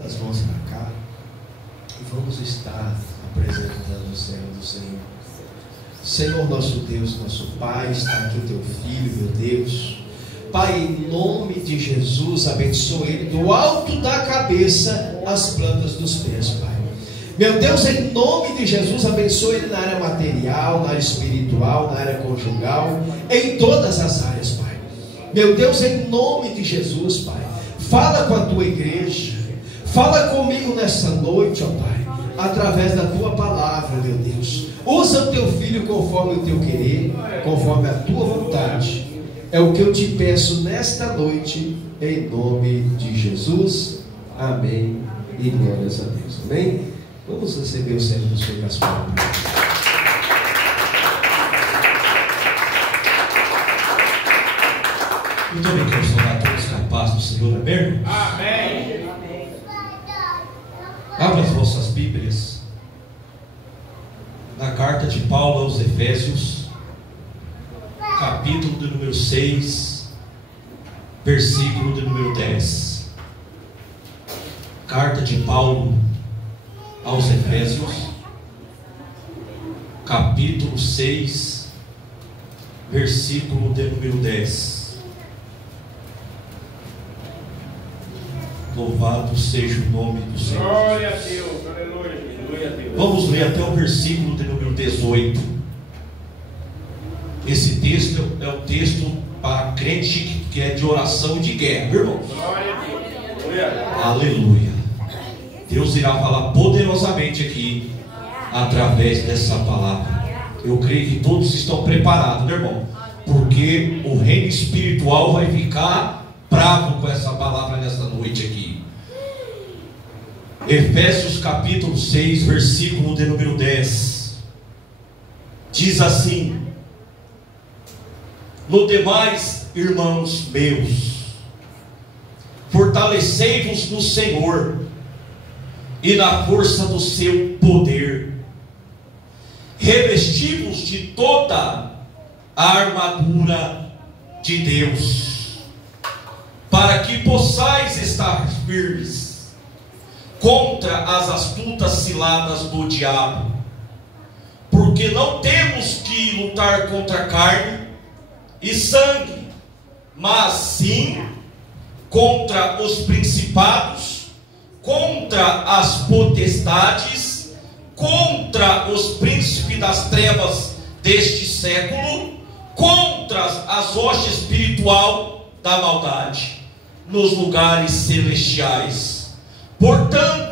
as mãos para cá e vamos estar apresentando o Senhor do Senhor. Senhor nosso Deus, nosso Pai, está aqui o teu Filho, meu Deus. Pai, em nome de Jesus, abençoe ele do alto da cabeça às plantas dos pés, Pai. Meu Deus, em nome de Jesus, abençoe ele na área material, na área espiritual, na área conjugal, em todas as áreas, Pai. Meu Deus, em nome de Jesus, Pai, fala com a tua igreja, fala comigo nessa noite, ó Pai, através da tua palavra, meu Deus. Usa o teu filho conforme o teu querer, conforme a tua vontade. É o que eu te peço nesta noite, em nome de Jesus. Amém. E glórias a Deus. Amém? Vamos receber o Senhor dos Senhores das palmas. Muito bem, quero saudar a todos com a paz do Senhor. Amém? Amém. Abra as vossas Bíblias na carta de Paulo aos Efésios, capítulo de número 6, versículo de número 10. Carta de Paulo aos Efésios, capítulo 6, versículo de número 10. Louvado seja o nome do Senhor. Glória a Deus, aleluia, a Deus. Vamos ler até o versículo de número 18. Esse texto é o texto para crente que é de oração e de guerra, irmãos. Glória a Deus. Aleluia. Aleluia. Deus irá falar poderosamente aqui através dessa palavra. Eu creio que todos estão preparados, meu irmão, porque o reino espiritual vai ficar bravo com essa palavra nesta noite aqui. Efésios capítulo 6, versículo de número 10 diz assim: no demais, irmãos meus, fortalecei-vos no Senhor e na força do seu poder, revesti-vos de toda a armadura de Deus, para que possais estar firmes contra as astutas ciladas do diabo, porque não temos que lutar contra carne e sangue, mas sim contra os principados, contra as potestades, contra os príncipes das trevas deste século, contra as hostes espiritual da maldade nos lugares celestiais. Portanto,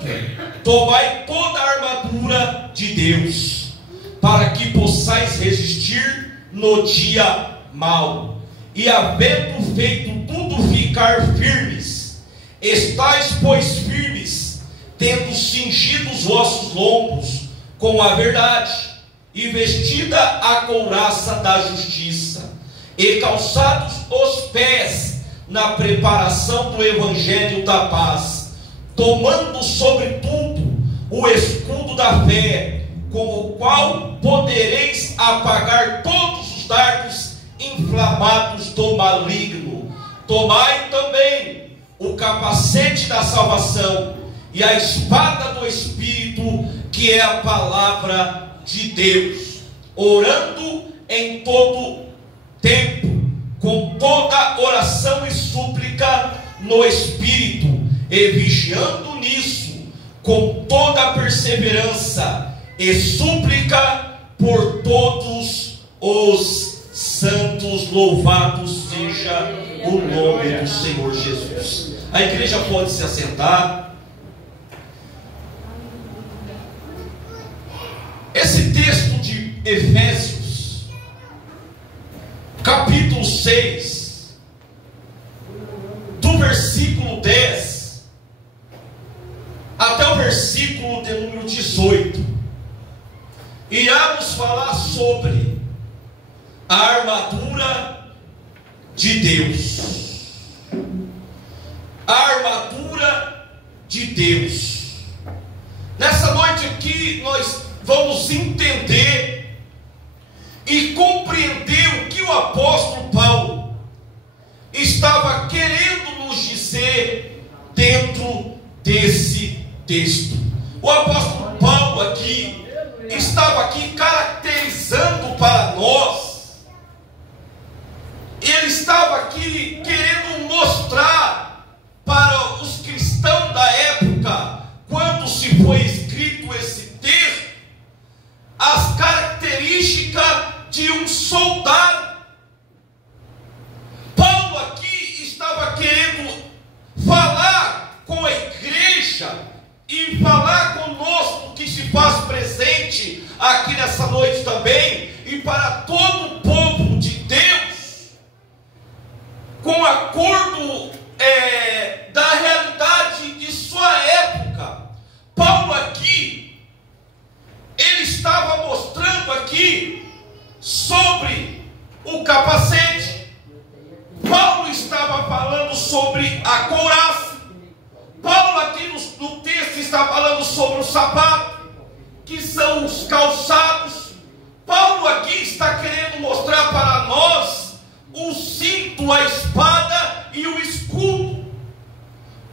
tomai toda a armadura de Deus, para que possais resistir no dia mau, e havendo feito tudo, ficar firmes. Estais, pois, firmes, tendo cingido os vossos lombos com a verdade, e vestida a couraça da justiça, e calçados os pés na preparação do evangelho da paz, tomando sobretudo o escudo da fé, com o qual podereis apagar todos os dardos inflamados do maligno. Tomai também o capacete da salvação e a espada do Espírito, que é a palavra de Deus, orando em todo tempo, com toda oração e súplica no Espírito, e vigiando nisso com toda perseverança e súplica por todos os santos. Louvado seja o nome do Senhor Jesus. A igreja pode se assentar. Esse texto de Efésios, capítulo 6, do versículo 10 até o versículo de número 18, irá nos falar sobre a armadura de Deus. A armadura de Deus. Nessa noite aqui nós vamos entender e compreender o que o apóstolo Paulo estava querendo nos dizer dentro desse texto. O apóstolo Paulo aqui estava aqui caracterizando para nós. Ele estava aqui querendo mostrar para os cristãos da época, quando se foi escrito esse texto, as características de um soldado. Paulo aqui estava querendo falar com a igreja e falar conosco que se faz presente aqui nessa noite também, e para todo o povo de Deus, com acordo da realidade de sua época. Paulo aqui, ele estava mostrando aqui sobre o capacete. Paulo estava falando sobre a couraça. Paulo aqui no texto está falando sobre o sapato, que são os calçados. Paulo aqui está querendo mostrar para nós o cinto, a espada e o escudo.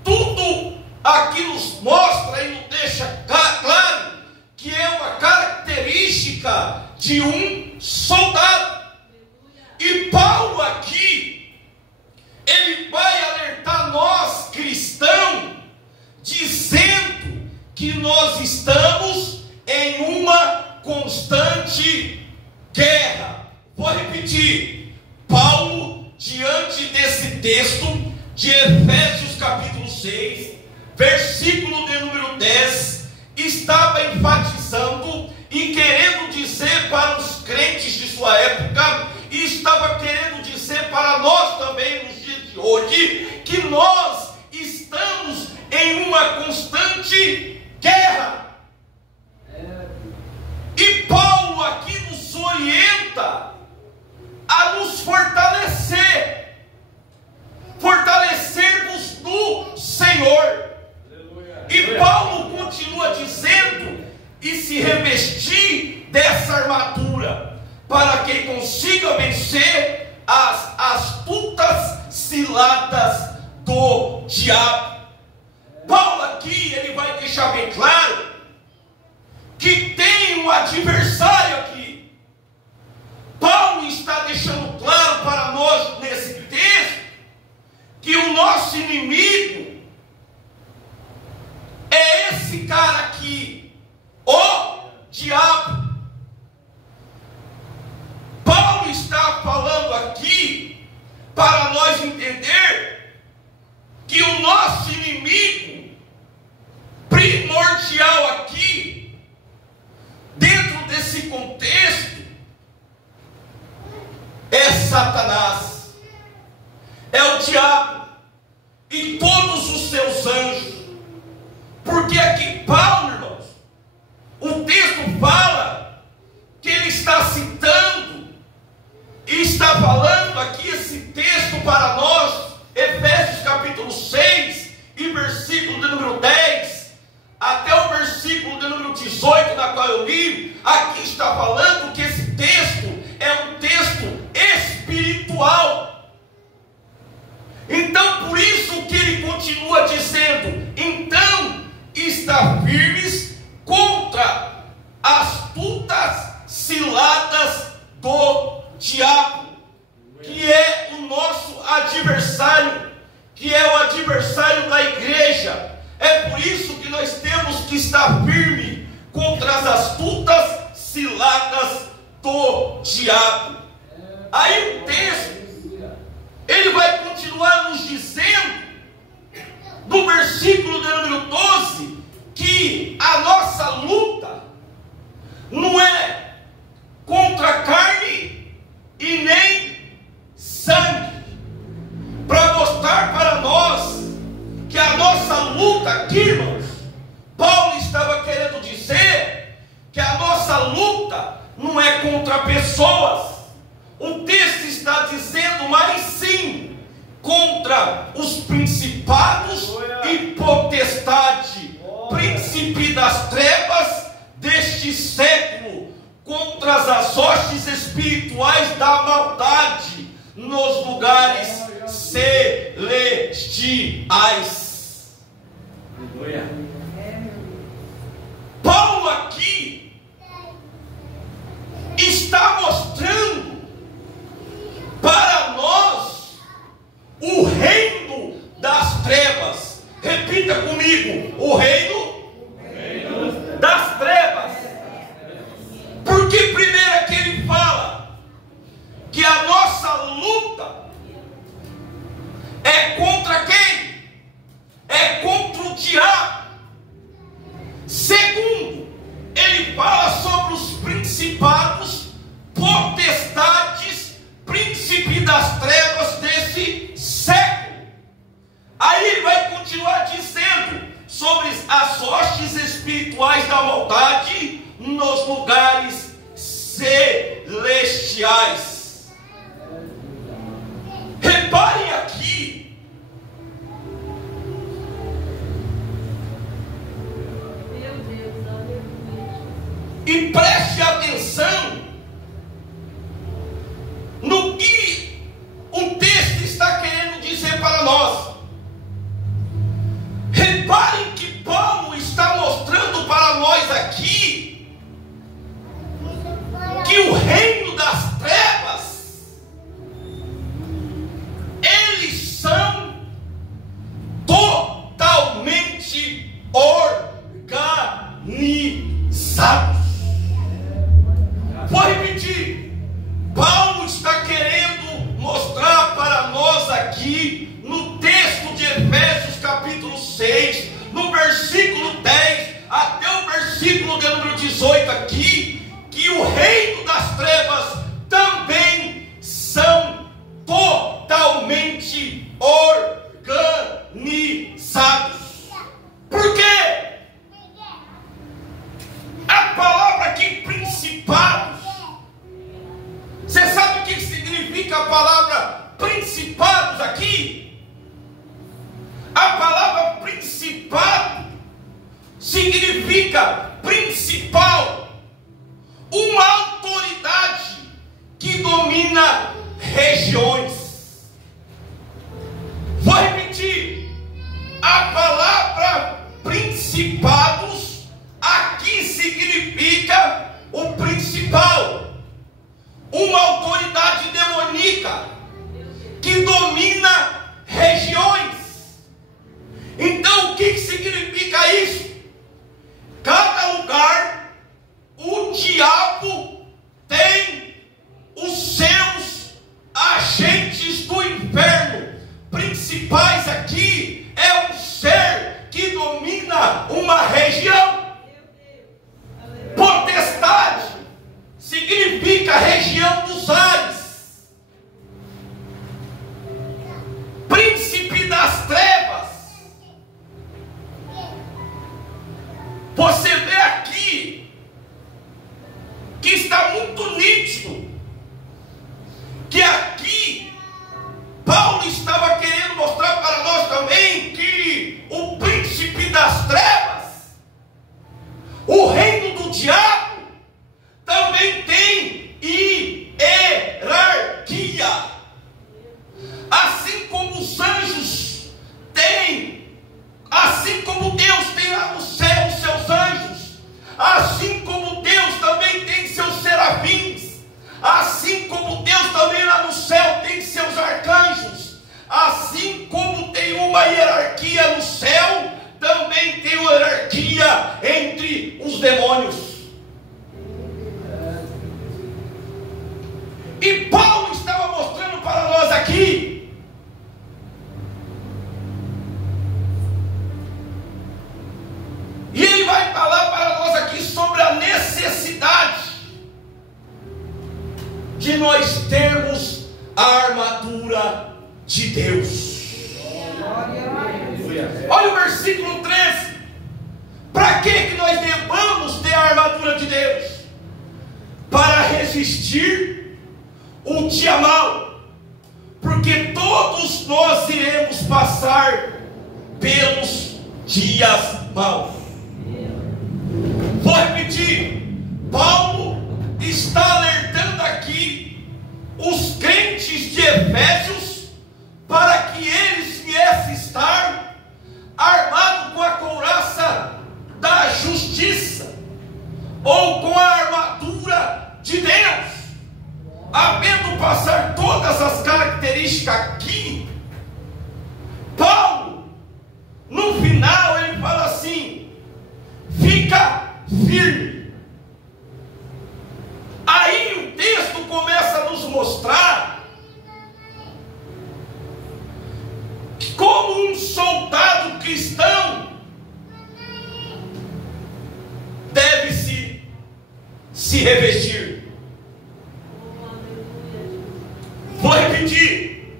Tudo aqui nos mostra e nos deixa claro que é uma característica de um soldado. E Paulo aqui, ele vai alertar nós cristãos, dizendo que nós estamos em uma constante guerra. Vou repetir. Paulo, diante desse texto de Efésios capítulo 6, versículo de número 10, estava enfatizando e querendo dizer para os crentes de sua época, e estava querendo dizer para nós também nos dias de hoje, que nós estamos em uma constante guerra. E Paulo aqui nos orienta a nos fortalecermos no Senhor. E Paulo continua dizendo, e se revestir dessa armadura, para que consiga vencer as astutas ciladas do diabo. Paulo aqui, ele vai deixar bem claro que tem um adversário aqui. Paulo está deixando claro para nós nesse texto que o nosso inimigo é esse cara aqui, o diabo. Paulo está falando aqui para nós entender que o nosso inimigo primordial aqui, dentro desse contexto, é Satanás, é o diabo e todos os seus anjos. Porque aqui Paulo, irmãos, o texto fala que ele está citando e está falando aqui esse texto para nós, Efésios capítulo 6 e versículo de número 10 até o versículo de número 18, na qual eu li. Aqui está falando que esse texto é um texto espiritual. Então, por isso que ele continua dizendo: então, está firmes contra as astutas ciladas do diabo, que é o nosso adversário, que é o adversário da igreja. É por isso que nós temos que estar firme contra as astutas ciladas do diabo. Aí o texto, ele vai continuar nos dizendo, no versículo de número 12, que a nossa luta não é contra carne e nem sangue, para mostrar para nós que a nossa luta aqui, irmãos, Paulo estava querendo dizer que a nossa luta não é contra pessoas. O texto está dizendo, mas sim contra os principados e potestade, príncipe das trevas deste século, contra as hostes espirituais da maldade nos lugares celestiais. as hostes espirituais da maldade nos lugares celestiais. Reparem aqui. E preste atenção no que o texto está querendo dizer para nós. Reparem que Paulo está mostrando para nós aqui que o reino das trevas, eles são totalmente organizados. Vou repetir. Paulo está querendo mostrar para nós aqui, no texto de Efésios capítulo 6, no versículo 10 até o versículo de número 18 aqui, que o reino das trevas também são totalmente organizados. Por quê? A palavra aqui, principados, você sabe o que significa a palavra principados aqui? A palavra principado significa principal, uma autoridade que domina regiões. Vou repetir. A palavra principados aqui significa o principal, uma autoridade demoníaca que domina regiões. Então, o que significa isso? Cada lugar, o diabo tem os seus agentes do inferno. Principais aqui é um ser que domina uma região. Potestade significa região dos ares. Príncipe das trevas. Você vê aqui que está muito nítido que aqui Paulo estava querendo mostrar para nós também que o príncipe das trevas, o reino do diabo, também tem hierarquia. Assim como os anjos têm, assim como Deus tem lá no céu os seus anjos, assim como Deus também tem seus serafins, assim como Deus também lá no céu tem seus arcanjos, assim como tem uma hierarquia no céu, também tem uma hierarquia entre os demônios. E Paulo estava mostrando para nós aqui e ele vai falar para nós aqui sobre a necessidade de nós termos a armadura de Deus. Olha o versículo 13. Para que nós devamos ter a armadura de Deus? Para resistir o dia mau, porque todos nós iremos passar pelos dias maus. Vou repetir. Paulo está alertando aqui os crentes de Efésios para que eles viessem estar armados com a couraça da justiça, ou com a armadura de Deus, havendo passar todas as características aqui. Paulo, no final, ele fala assim: fica firme. Aí o texto começa a nos mostrar como um soldado cristão deve se revestir. Vou repetir.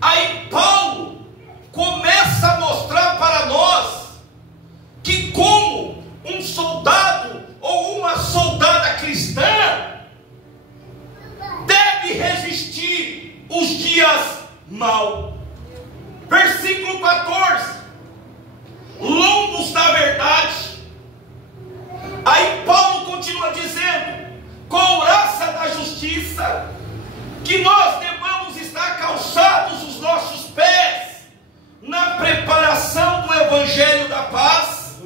Aí Paulo começa a mostrar para nós que justiça, que nós devamos estar calçados os nossos pés na preparação do Evangelho da paz.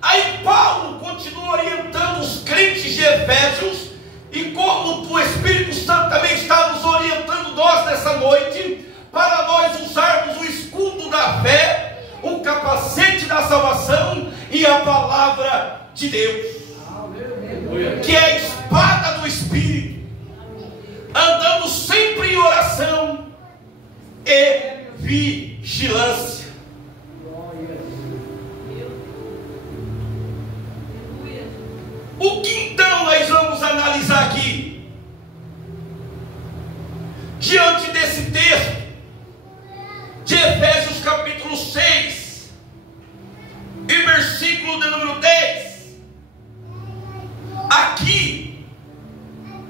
Aí Paulo continua orientando os crentes de Efésios, e como o Espírito Santo também está nos orientando nós nessa noite, para nós usarmos o escudo da fé, o capacete da salvação e a palavra de Deus, que é a espada do Espírito, andando sempre em oração e vigilância. O que então nós vamos analisar aqui? Diante desse texto de Efésios capítulo 6 e versículo de número 10, aqui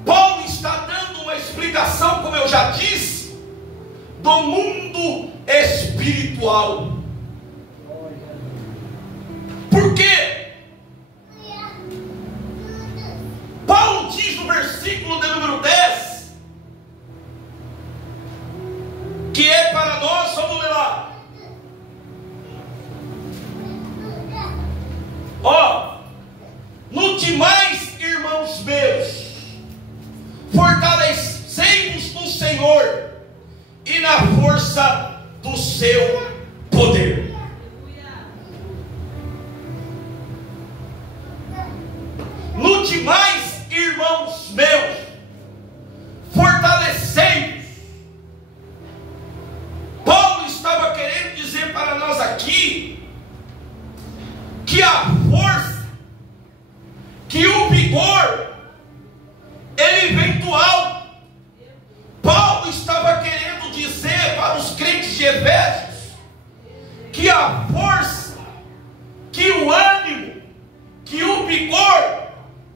Paulo está dando uma explicação, como eu já disse, do mundo espiritual. Por quê? Paulo diz no versículo de número 10 que é para nós, vamos ler lá, no demais, irmãos meus, fortalecei-vos no Senhor e na força do seu poder. No demais, irmãos meus, fortalecei-vos. Paulo estava querendo dizer para nós aqui que a força, que o vigor, ele vem do alto. Paulo estava querendo dizer para os crentes de Efésios que a força, que o ânimo, que o vigor,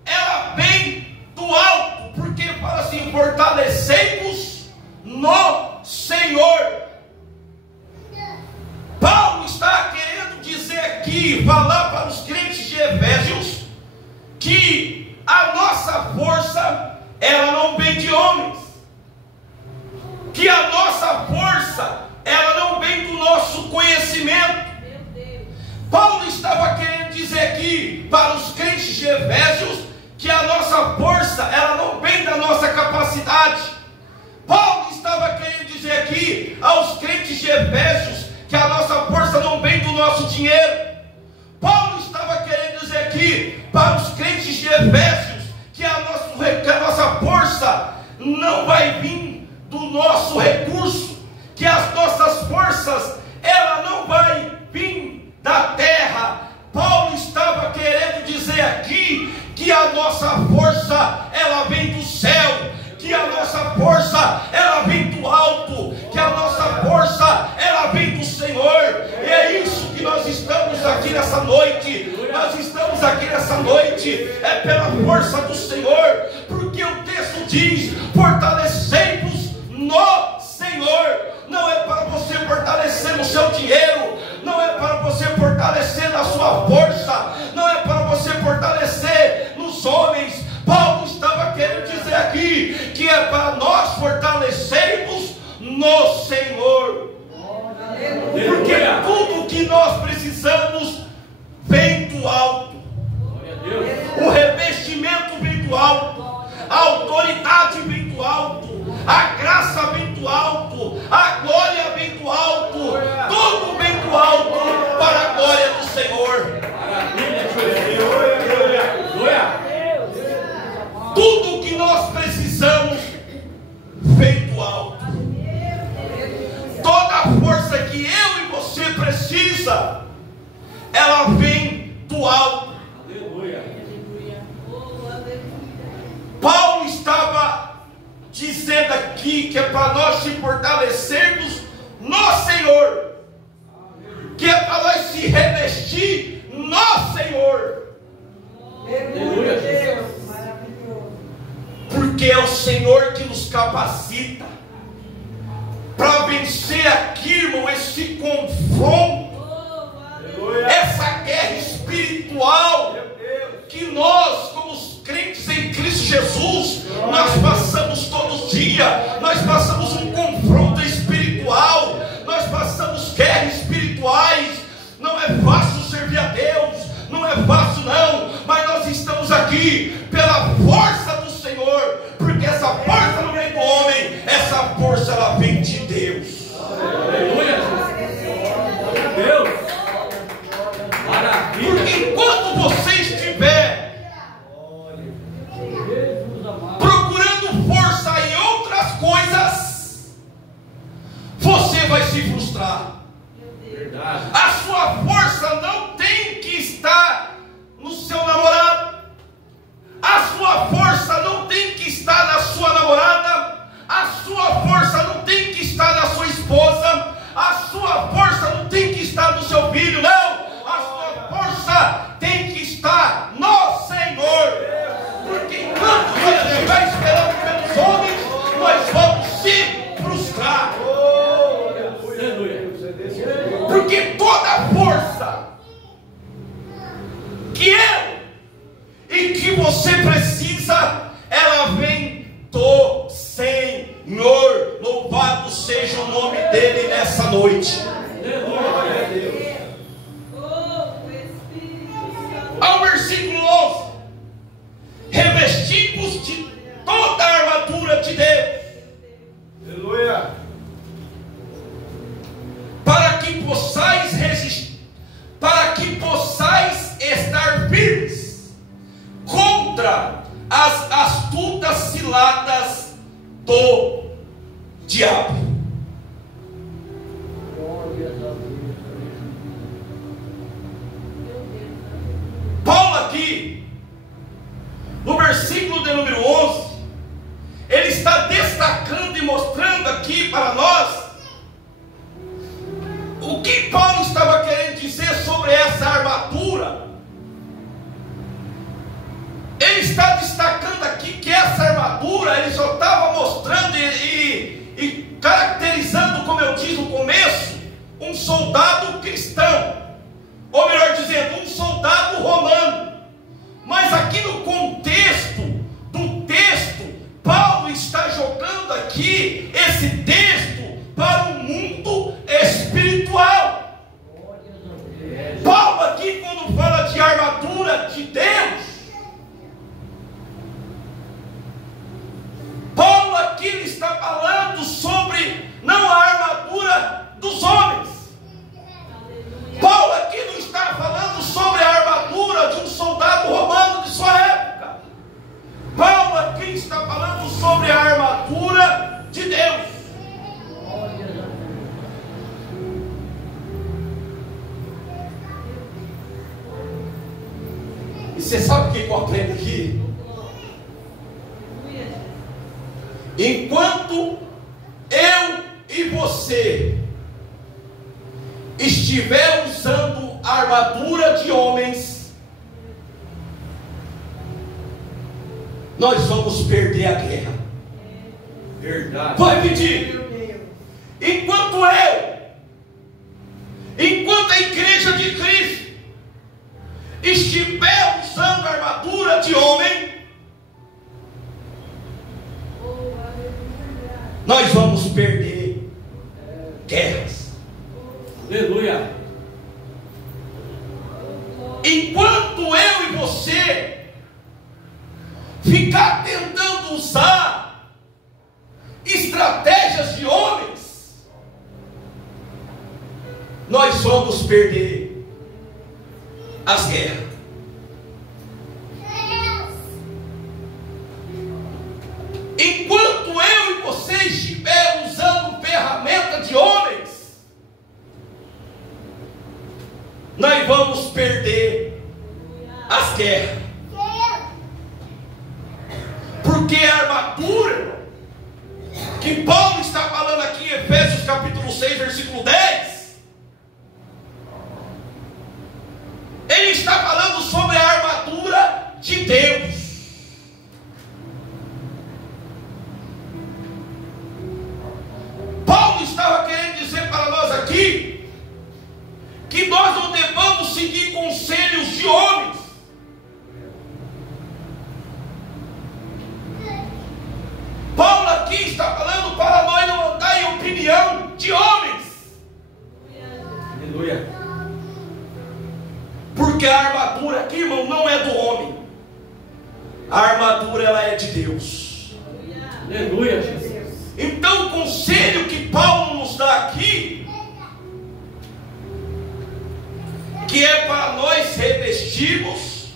ela vem do alto, porque fala assim: fortalecei-vos no Senhor. Paulo está querendo dizer aqui, falar para os crentes de Efésios, que a nossa força, ela não vem de homens, que a nossa força, ela não vem do nosso conhecimento. Paulo estava querendo dizer aqui para os crentes de Efésios que a nossa força, ela não vem da nossa capacidade. Paulo estava querendo dizer aqui aos crentes de Efésios que a nossa força não vem do nosso dinheiro. Paulo estava querendo dizer aqui para os crentes de Efésios que a nossa força não vai vir do nosso recurso, que as nossas forças, ela não vai vir da terra. Paulo estava querendo dizer aqui que a nossa força, ela vem do céu, que a nossa força, ela vem do alto, que a nossa força, ela vem do Senhor. E é isso que nós estamos aqui nessa noite. Nós estamos aqui nessa noite é pela força do Senhor, porque o texto diz: fortalecei-vos no Senhor. Não é para você fortalecer no seu dinheiro, não é para você fortalecer na sua força, não é para você fortalecer nos homens. Paulo estava querendo dizer aqui que é para nós fortalecermos no Senhor, porque tudo que nós precisamos vem do alto. O revestimento vem do alto, a autoridade vem do alto, a graça vem do alto, a glória vem do alto, tudo vem do alto para a glória do Senhor. Tudo que nós precisamos vem do alto. Toda a força que eu e você precisa, ela vem do alto. Paulo estava dizendo aqui que é para nós se fortalecermos no Senhor, que é para nós se revestir no Senhor. Porque é o Senhor que nos capacita para vencer aqui, irmão, esse confronto, essa guerra espiritual que nós, como os crentes em Cristo Jesus, nós passamos agir pela força do Senhor, porque essa força não vem do homem, essa força ela vem de Deus. Aleluia. Deus. Maravilha. Porque enquanto você estiver procurando força em outras coisas, você vai se frustrar. Verdade. A sua força não tem que estar no seu namorado. A sua força não tem que estar na sua namorada. A sua força não tem que estar na sua esposa. A sua força não tem que estar no seu filho, não. A sua força tem que estar no Senhor. Porque enquanto você estiver esperando pelos homens, nós vamos se frustrar. Porque toda a força que eu e que você precisa, ela vem do Senhor. Louvado seja o nome dele nessa noite. Ao versículo 11: revestimos de toda a armadura de Deus. Aleluia. Para que possais resistir, para que possais estar firmes contra as astutas ciladas do diabo. Paulo aqui, no versículo de número 11, ele está destacando e mostrando aqui para nós o que Paulo estava querendo dizer sobre essa armadura. Ele está destacando aqui que essa armadura, ele só estava mostrando e caracterizando, como eu disse no começo, um soldado cristão, ou melhor dizendo, um soldado romano. Mas aqui no contexto do texto, Paulo está jogando aqui esse texto para o mundo espiritual. Paulo aqui, quando fala de armadura de Deus, Paulo aqui ele está falando sobre não a armadura dos homens. Paulo aqui não está falando sobre a armadura de um soldado romano de sua época. Paulo aqui está falando sobre a armadura de Deus. E você sabe o que eu aprendo aqui? Enquanto eu e você estiver usando a armadura de homens, nós vamos perder a guerra. Verdade. Vai pedir. Enquanto a igreja de Cristo estiver usando a armadura de homem, nós vamos perder guerras. Aleluia. Enquanto eu e você ficar tentando usar estratégias de homens, nós vamos perder as guerras. Enquanto eu e você estiver usando ferramenta de homens, nós vamos perder as guerras. Porque a armadura que Paulo está falando aqui em Efésios capítulo 6, versículo 10, ele está falando sobre a armadura de Deus. Paulo estava querendo dizer para nós aqui que nós não devamos seguir conselhos de homens. Paulo aqui está falando para nós não andar em opinião de homens. Aleluia. Porque a armadura aqui, irmão, não é do homem. A armadura, ela é de Deus. Aleluia, Jesus. Então o conselho que Paulo nos dá aqui, que é para nós revestirmos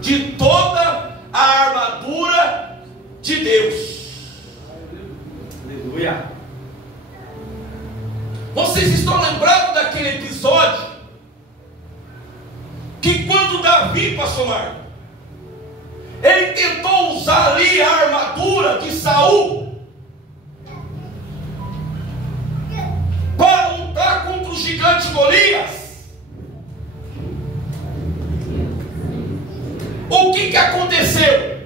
de toda a armadura de Deus. Aleluia. Vocês estão lembrados daquele episódio que quando Davi, pastor Marco, ele tentou usar ali a armadura de Saul para lutar contra o gigante Golias? O que aconteceu?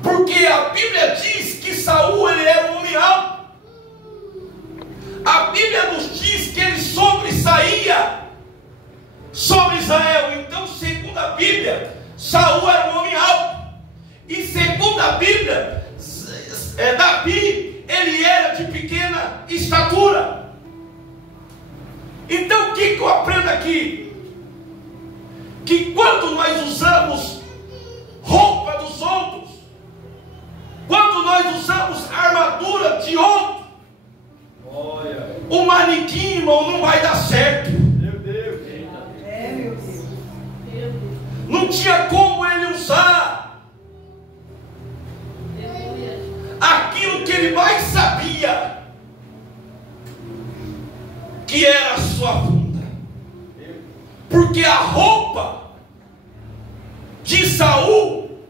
Porque a Bíblia diz que Saul, ele era um homem alto. A Bíblia nos diz que ele sobressaía sobre Israel. Então, segundo a Bíblia, Saul era um homem alto. E segundo a Bíblia, Davi, ele era de pequena estatura. Então, o que eu aprendo aqui? Que quando nós usamos roupa dos outros, quando nós usamos armadura de outro, o manequim, irmão, não vai dar certo. Meu Deus. Meu Deus. Não tinha como ele usar aquilo que ele mais sabia, que era a sua funda. Porque a roupa de Saul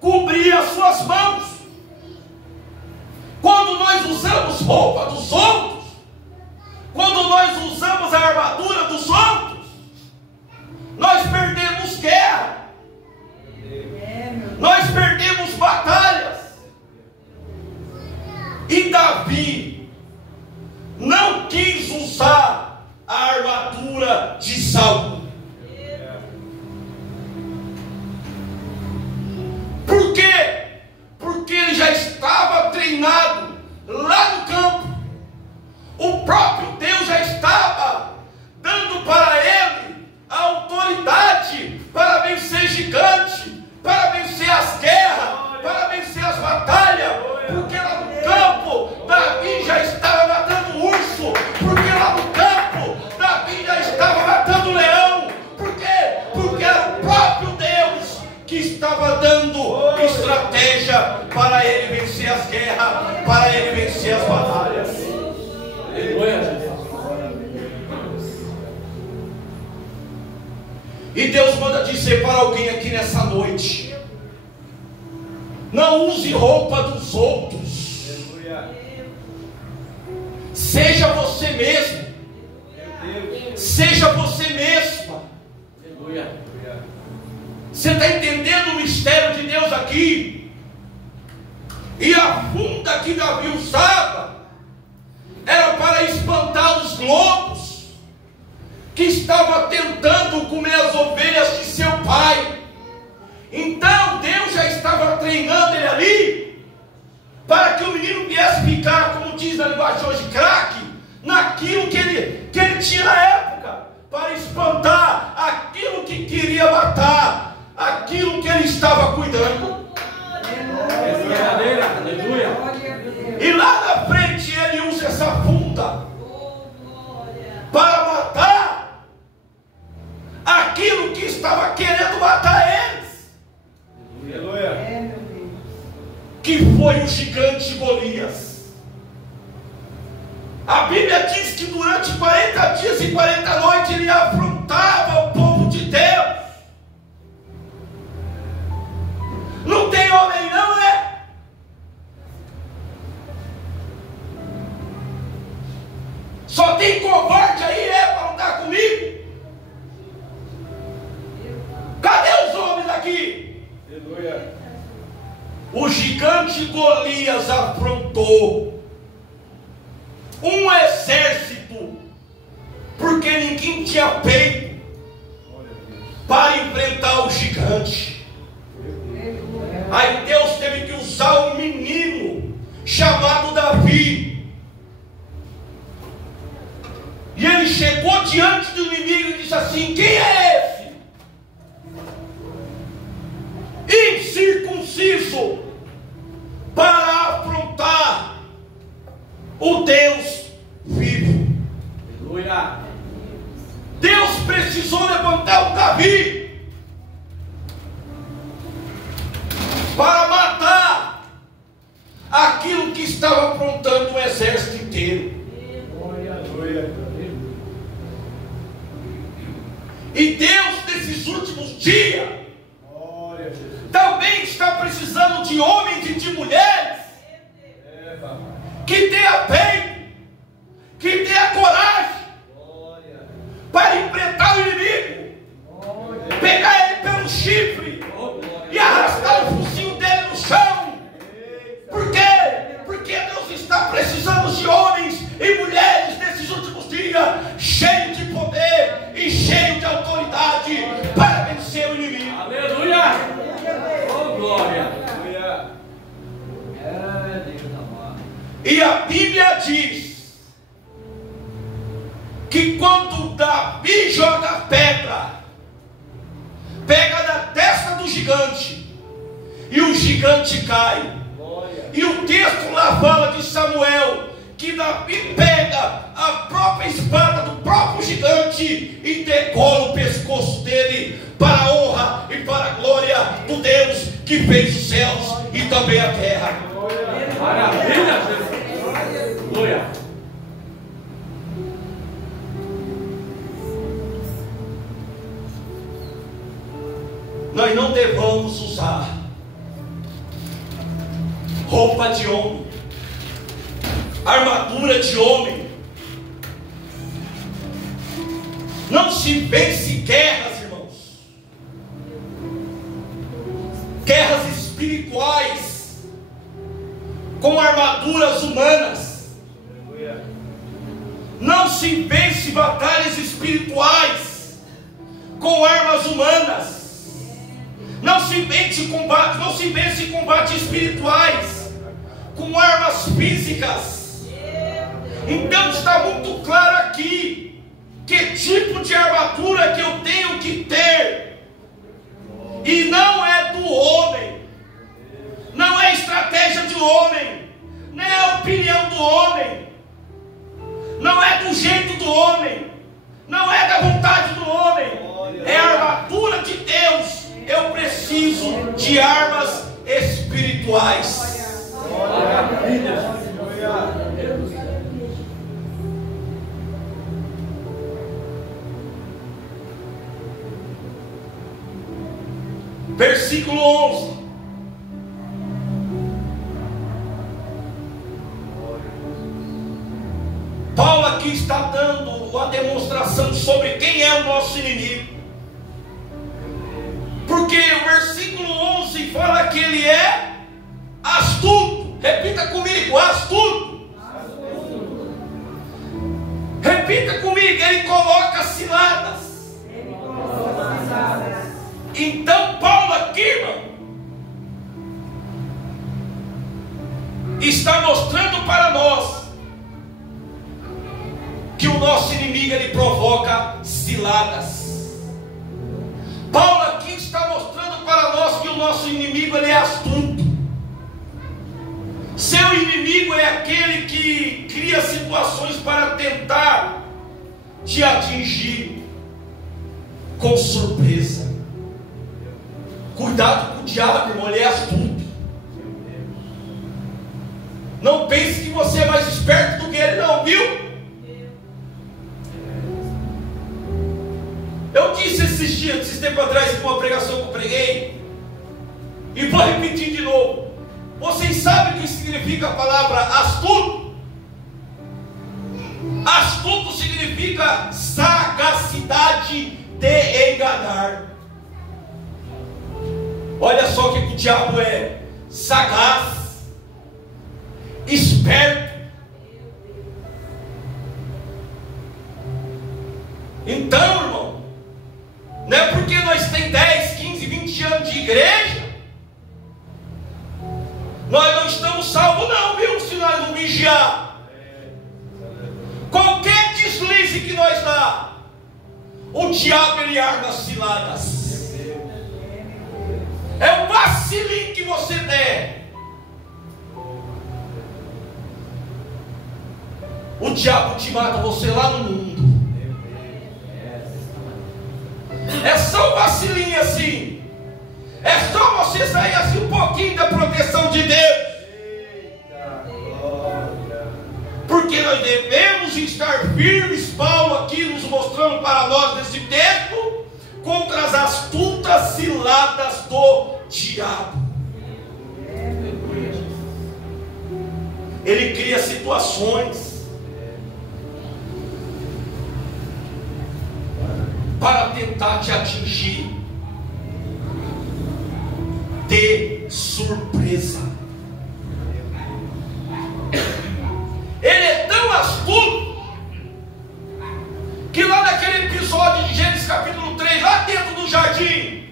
cobria as suas mãos. Quando nós usamos roupa dos outros, quando nós usamos a armadura dos outros, nós perdemos guerra, nós perdemos batalhas. E Davi não quis usar a armadura de Saul. Por quê? Porque ele já estava treinado lá no campo. O próprio Deus já estava dando para ele a autoridade para vencer gigante, para vencer as guerras, para vencer as batalhas. Porque lá no campo Davi já estava matando urso. Porque lá no campo Davi já estava matando leão. Por quê? Porque era o próprio Deus que estava dando estratégia para ele vencer as guerras, para ele vencer as batalhas. E Deus manda dizer para alguém aqui nessa noite: não use roupa dos outros. Seja você mesmo. Seja você mesma. Você está entendendo o mistério de Deus aqui? E a funda que Davi usava era para espantar os lobos que estavam tentando comer as ovelhas de seu pai. Então Deus já estava treinando ele ali para que o menino viesse ficar, como diz na linguagem hoje, craque naquilo que ele tinha na época, para espantar aquilo que queria matar, aquilo que ele estava cuidando. Aleluia. E lá na frente ele usa essa funda para matar aquilo que estava querendo matar eles, Aleluia. que foi o gigante Golias. A Bíblia diz que durante 40 dias e 40 noites ele afrontava o povo de Deus. Não tem homem não, né? Só tem covarde aí, para lutar comigo? Cadê os homens aqui? Aleluia. O gigante Golias afrontou um exército, porque ninguém tinha peito para enfrentar o gigante. Aí Deus teve que usar um menino chamado Davi. E ele chegou diante do inimigo e disse assim: quem é esse? Davi para matar aquilo que estava aprontando o exército inteiro. E Deus, nesses últimos dias, também está precisando de homens e de mulheres que tenham peito, que tenham coragem para enfrentar o inimigo, pegar ele pelo chifre e arrastar o focinho dele no chão. Por quê? Porque Deus está precisando de homens e mulheres nesses últimos dias, cheios de poder e cheios de autoridade para vencer o inimigo. Aleluia! Oh, glória! E a Bíblia diz que quando Davi joga pedra, pega na testa do gigante, e o gigante cai. E o texto lá fala de Samuel, que Davi pega a própria espada do próprio gigante e decola o pescoço dele, para a honra e para a glória do Deus que fez os céus e também a terra. Maravilha, Jesus! Glória! Nós não devemos usar roupa de homem, armadura de homem. Não se vence guerras, irmãos, guerras espirituais com armaduras humanas. Não se vence batalhas espirituais com armas humanas. Não se vence combates espirituais com armas físicas. Então está muito claro aqui que tipo de armadura que eu tenho que ter. E não é do homem, não é estratégia do homem, não é a opinião do homem, não é do jeito do homem, não é da vontade do homem, é a armadura de Deus. Eu preciso de armas espirituais. Versículo 11. Paulo aqui está dando uma demonstração sobre quem é o nosso inimigo. Porque o versículo 11 fala que ele é astuto. Repita comigo, astuto. Repita comigo, ele coloca ciladas. Então Paulo aqui, irmão, está mostrando para nós que o nosso inimigo ele provoca ciladas. Paulo aqui está mostrando para nós que o nosso inimigo ele é astuto. Seu inimigo é aquele que cria situações para tentar te atingir com surpresa. Cuidado com o diabo, irmão, ele é astuto. Não pense que você é mais esperto do que ele, não, viu? Eu disse esses tempos atrás em uma pregação que eu preguei, e vou repetir de novo. Vocês sabem o que significa a palavra astuto? Astuto significa sagacidade de enganar. Olha só que o diabo é sagaz, esperto. Então, irmão, não é porque nós temos 10, 15, 20 anos de igreja, nós não estamos salvos não, viu? Se nós não vigiar. Qualquer deslize que nós dá, o diabo ele arma as ciladas. É um vacilinho que você der, o diabo te mata você lá no mundo. É só um vacilinho assim. É só você sair assim um pouquinho da proteção de Deus. Porque nós devemos estar firmes, Paulo aqui nos mostrando para nós nesse texto, contra as astutas ciladas do diabo. Ele cria situações para tentar te atingir de surpresa. Ele é tão astuto que lá naquele episódio de Gênesis capítulo 3, lá dentro do jardim,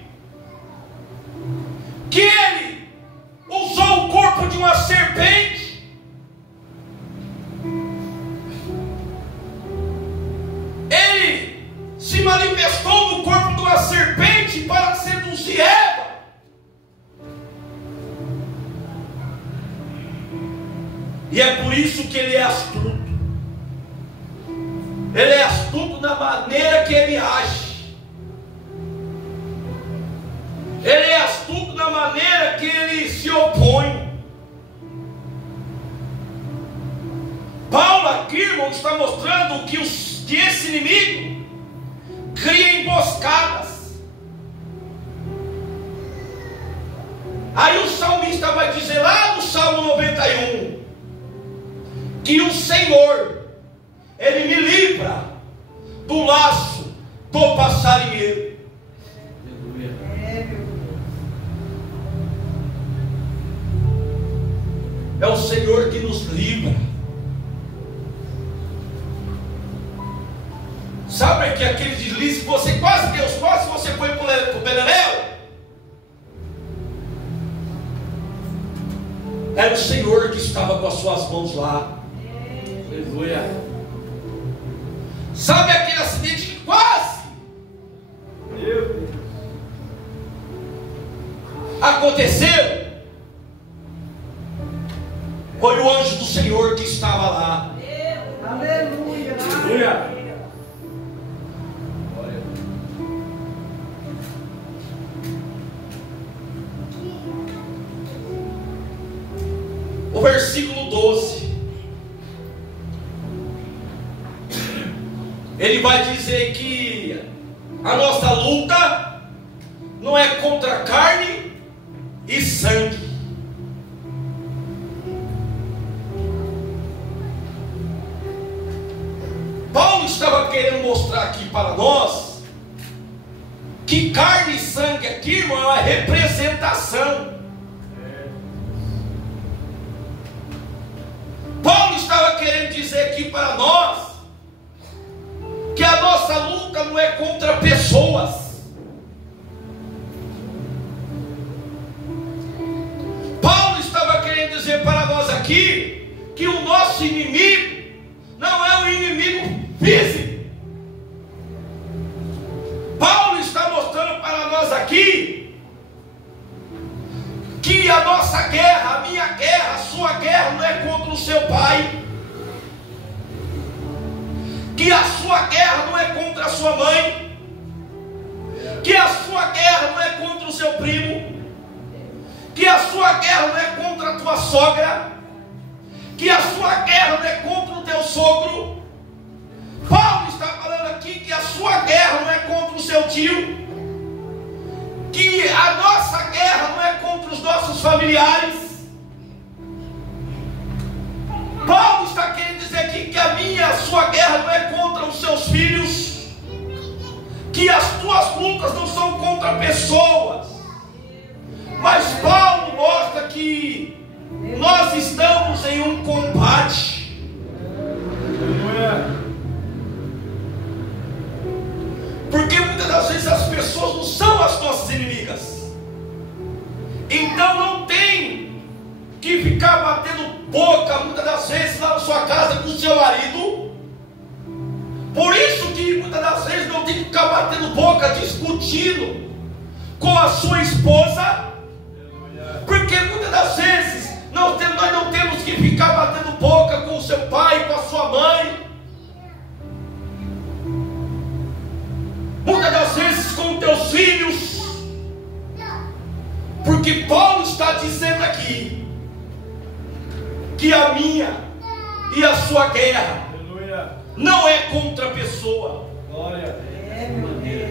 que ele usou o corpo de uma serpente, ele se manifestou no corpo de uma serpente para seduzir Eva. E é por isso que ele é astuto. Ele é astuto na maneira que ele age. Ele é astuto na maneira que ele se opõe. Paulo aqui, irmão, está mostrando que esse inimigo cria emboscadas. Aí o salmista vai dizer lá no Salmo 91 que o Senhor, Ele me livra do laço do passarinheiro. É o Senhor que nos livra. Sabe que aquele deslize que você quase Deus, quase você foi para o beleléu? Era o Senhor que estava com as suas mãos lá. Aleluia. Sabe aquele acidente que quase aconteceu? Foi o anjo do Senhor que estava lá. Aleluia. Aleluia. O versículo 12, ele vai dizer que a nossa luta não é contra carne e sangue. Paulo estava querendo mostrar aqui para nós que carne e sangue aqui, irmão, é uma representação. Paulo estava querendo dizer aqui para nós que a nossa luta não é contra pessoas. Paulo estava querendo dizer para nós aqui que o nosso inimigo não é um inimigo físico. Paulo está mostrando para nós aqui que a nossa guerra, a minha guerra, a sua guerra não é contra o seu pai, que a sua guerra não é contra a sua mãe, que a sua guerra não é contra o seu primo, que a sua guerra não é contra a tua sogra, que a sua guerra não é contra o teu sogro. Paulo está falando aqui que a sua guerra não é contra o seu tio, que a nossa guerra não é contra os nossos familiares. Paulo está querendo dizer aqui que a minha, a sua guerra não é contra os seus filhos, que as tuas lutas não são contra pessoas. Mas Paulo mostra que nós estamos em um combate. Porque muitas das vezes as pessoas não são as nossas inimigas. Então não tem que ficar batendo boca muitas das vezes lá na sua casa com o seu marido. Por isso que muitas das vezes não tem que ficar batendo boca, discutindo com a sua esposa. Porque muitas das vezes nós não temos que ficar batendo boca com o seu pai, com a sua mãe. Muitas das vezes com o teu Porque Paulo está dizendo aqui que a minha e a sua guerra não é contra a pessoa.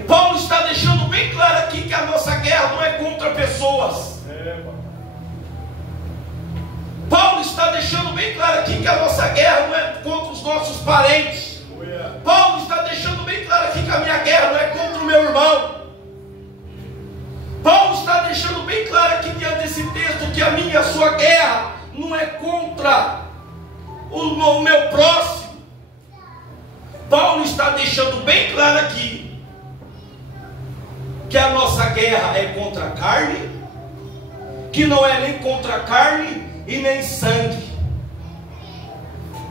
Paulo está deixando bem claro aqui que a nossa guerra não é contra pessoas. Paulo está deixando bem claro aqui que a nossa guerra não é contra os nossos parentes. Paulo está deixando bem claro aqui que a minha guerra não é contra o meu irmão. Paulo está deixando bem claro aqui diante desse texto que a minha e a sua guerra não é contra o meu próximo. Paulo está deixando bem claro aqui que a nossa guerra é contra a carne, que não é nem contra a carne e nem sangue.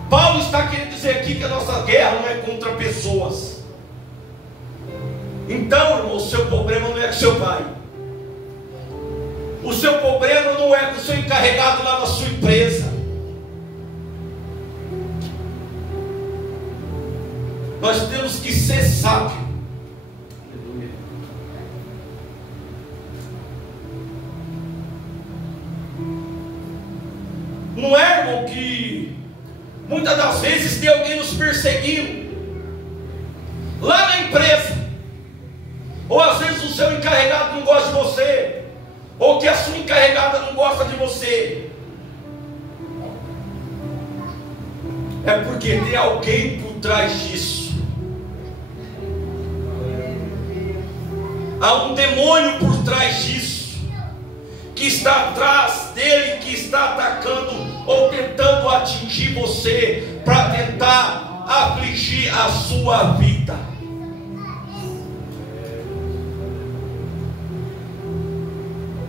Paulo está querendo dizer aqui que a nossa guerra não é contra pessoas. Então, irmão, o seu problema não é com seu pai. O seu problema não é com o seu encarregado lá na sua empresa. Nós temos que ser sábios. Não é, irmão, que muitas das vezes tem alguém nos perseguindo lá na empresa, ou às vezes o seu encarregado não gosta de você, ou que a sua encarregada não gosta de você. É porque tem alguém por trás disso. Há um demônio por trás disso, que está atrás dele, que está atacando ou tentando atingir você, para tentar afligir a sua vida.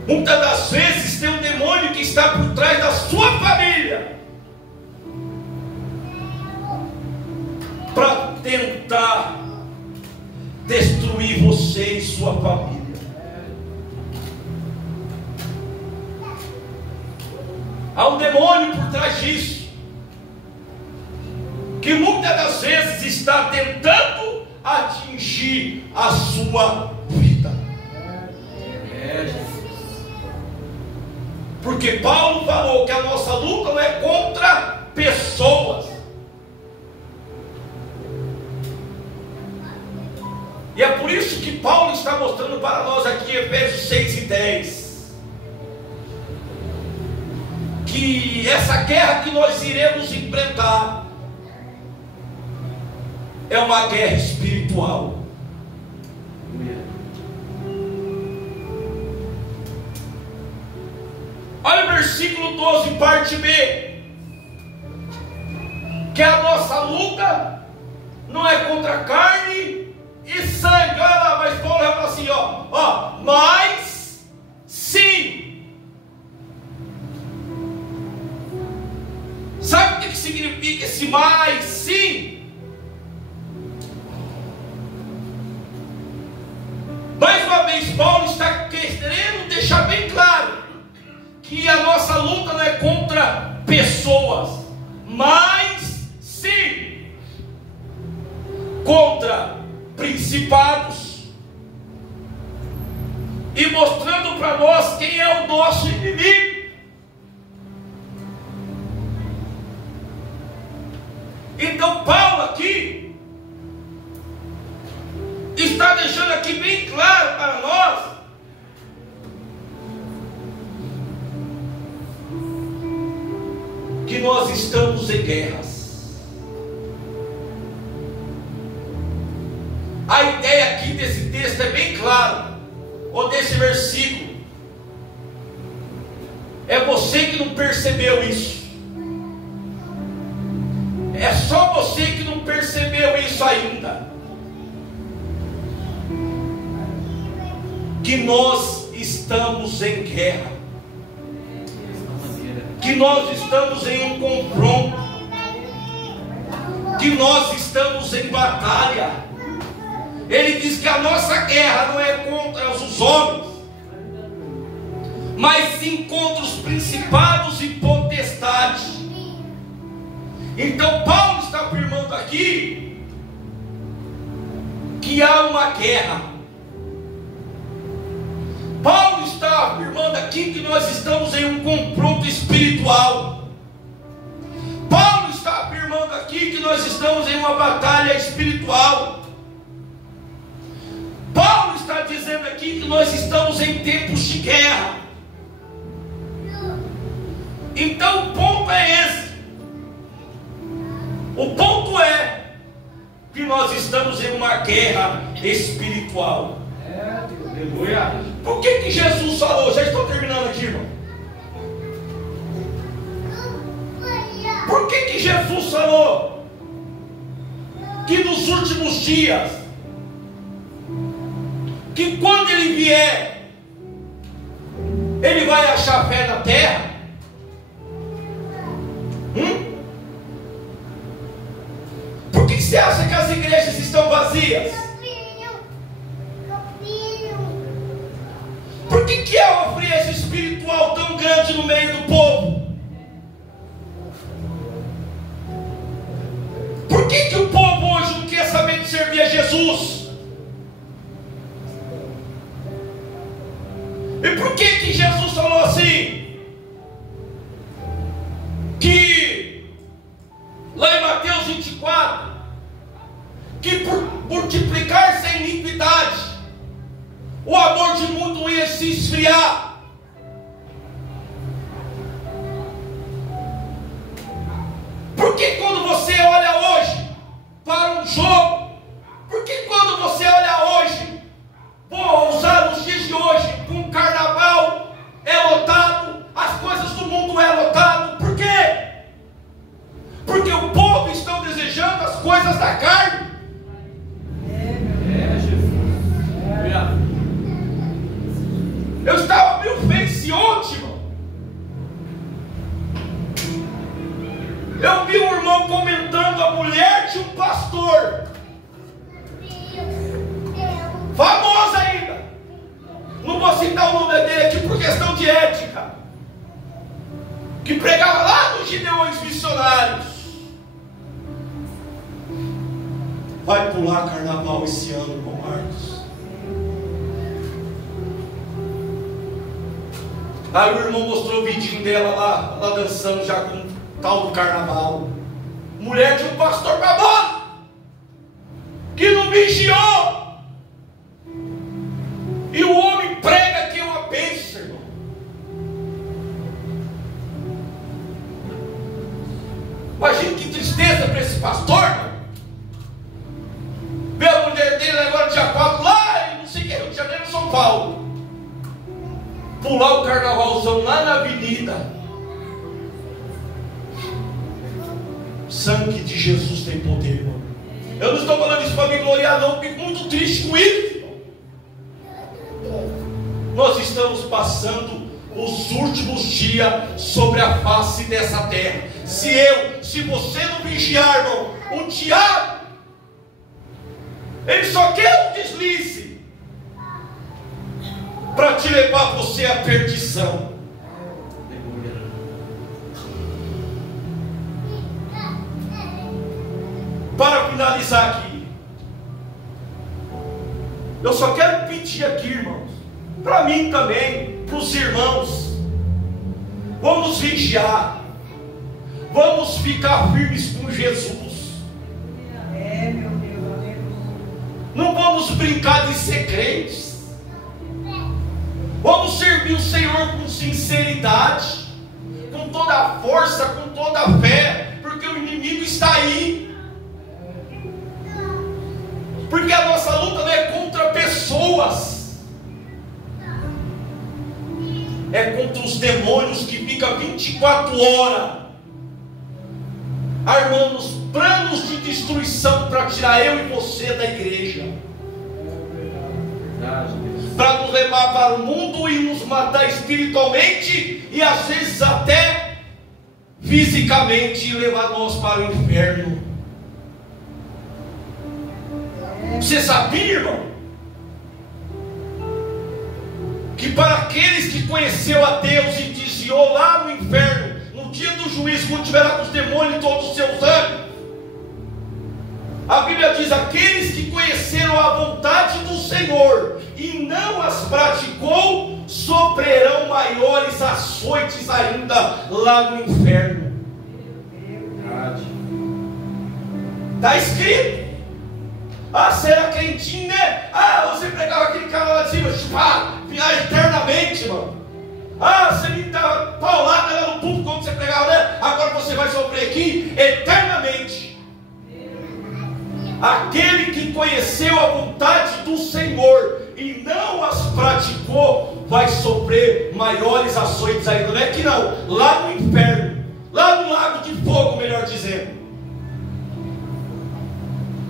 Muitas das vezes tem um demônio que está por trás da sua família, para tentar destruir você e sua família. Há um demônio por trás disso, que muitas das vezes está tentando atingir a sua vida. Porque Paulo falou que a nossa luta não é contra pessoas. E é por isso que Paulo está mostrando para nós aqui em Efésios 6 e 10 que essa guerra que nós iremos enfrentar é uma guerra espiritual. Olha o versículo 12, parte B, que a nossa luta não é contra carne e sangue. Olha lá, mas Paulo vai falar assim, mas sim. Sabe o que significa esse mais sim? Mais uma vez, Paulo está querendo deixar bem claro que a nossa luta não é contra pessoas, mas sim contra principados, e mostrando para nós quem é o nosso inimigo. Então Paulo aqui está deixando aqui bem claro para nós que nós estamos em guerras. A ideia aqui desse texto é bem clara, ou desse versículo. É você que não percebeu isso. É só você que não percebeu isso ainda. Que nós estamos em guerra, que nós estamos em um confronto, que nós estamos em batalha. Ele diz que a nossa guerra não é contra os homens, mas sim contra os principados e potestades. Então Paulo está afirmando aqui que há uma guerra. Paulo está afirmando afirmando aqui que nós estamos em um confronto espiritual. Paulo está afirmando aqui que nós estamos em uma batalha espiritual. Paulo está dizendo aqui que nós estamos em tempos de guerra. Então o ponto é esse. O ponto é que nós estamos em uma guerra espiritual. Aleluia. Por que Jesus falou? Já estou terminando aqui, irmão. Por que Jesus falou que nos últimos dias, que quando Ele vier, Ele vai achar fé na terra? Por que você acha que as igrejas estão vazias? Por que há uma frieza espiritual tão grande no meio do povo? Por que o povo hoje não quer saber de servir a Jesus? E por que Jesus falou assim? Que lá em Mateus 24, que por multiplicar-se a iniquidade, o amor de muito ia se esfriar. Porque quando você olha hoje para um jogo, porque quando você olha hoje, vou usar os dias de hoje, com o carnaval é lotado, as coisas do mundo é lotado. Por quê? Porque o povo está desejando as coisas da carne. Eu estava no Face ontem, irmão. Eu vi um irmão comentando a mulher de um pastor, famoso ainda. Não vou citar o nome dele aqui por questão de ética, que pregava lá nos Gideões Missionários. Vai pular carnaval esse ano, irmão Marcos. Aí o irmão mostrou o vidinho dela lá dançando já com o tal do carnaval. Mulher de um pastor famoso, que não vigiou. E o homem prega que é uma bênção, irmão. Imagina que tristeza para esse pastor, irmão. Ver a mulher dele agora dia 4 lá em não sei o que, Rio de Janeiro, São Paulo. Pular o carnavalzão lá na avenida. O sangue de Jesus tem poder, irmão. Eu não estou falando isso para me gloriar, não. Fico muito triste com isso, irmão. Nós estamos passando os últimos dias sobre a face dessa terra. Se você não vigiar, irmão, o diabo, ele só quer um deslize para te levar você à perdição. Para finalizar aqui, eu só quero pedir aqui, irmãos, para mim também, para os irmãos, vamos vigiar, vamos ficar firmes com Jesus. Meu Deus, aleluia. Não vamos brincar de ser crentes. Vamos servir o Senhor com sinceridade, com toda a força, com toda a fé, porque o inimigo está aí. Porque a nossa luta não é contra pessoas, é contra os demônios que ficam 24 horas armando os planos de destruição para tirar eu e você da igreja, para nos levar para o mundo e nos matar espiritualmente e às vezes até fisicamente e levar nós para o inferno. Você sabia, irmão, que para aqueles que conheceu a Deus e desviou lá no inferno, no dia do juízo, quando tiver lá com os demônios e todos os seus anjos, a Bíblia diz: aqueles que conheceram a vontade do Senhor e não as praticou, sofrerão maiores açoites ainda lá no inferno. Está escrito. Ah, você era crentinho, né? Ah, você pregava aquele cara lá de cima, viagem eternamente, mano. Ah, você me dava paulada lá no público quando você pregava, né? Agora você vai sofrer aqui eternamente. Aquele que conheceu a vontade do Senhor e não as praticou, vai sofrer maiores açoites ainda. Não é que não, lá no inferno, lá no lago de fogo, melhor dizendo.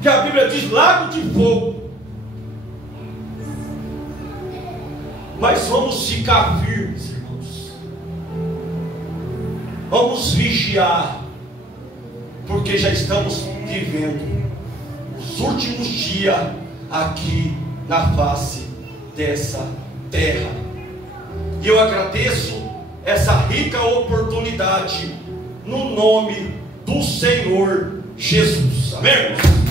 Que a Bíblia diz lago de fogo. Mas vamos ficar firmes, irmãos. Vamos vigiar, porque já estamos vivendo os últimos dias aqui na face dessa terra. E eu agradeço essa rica oportunidade no nome do Senhor Jesus. Amém?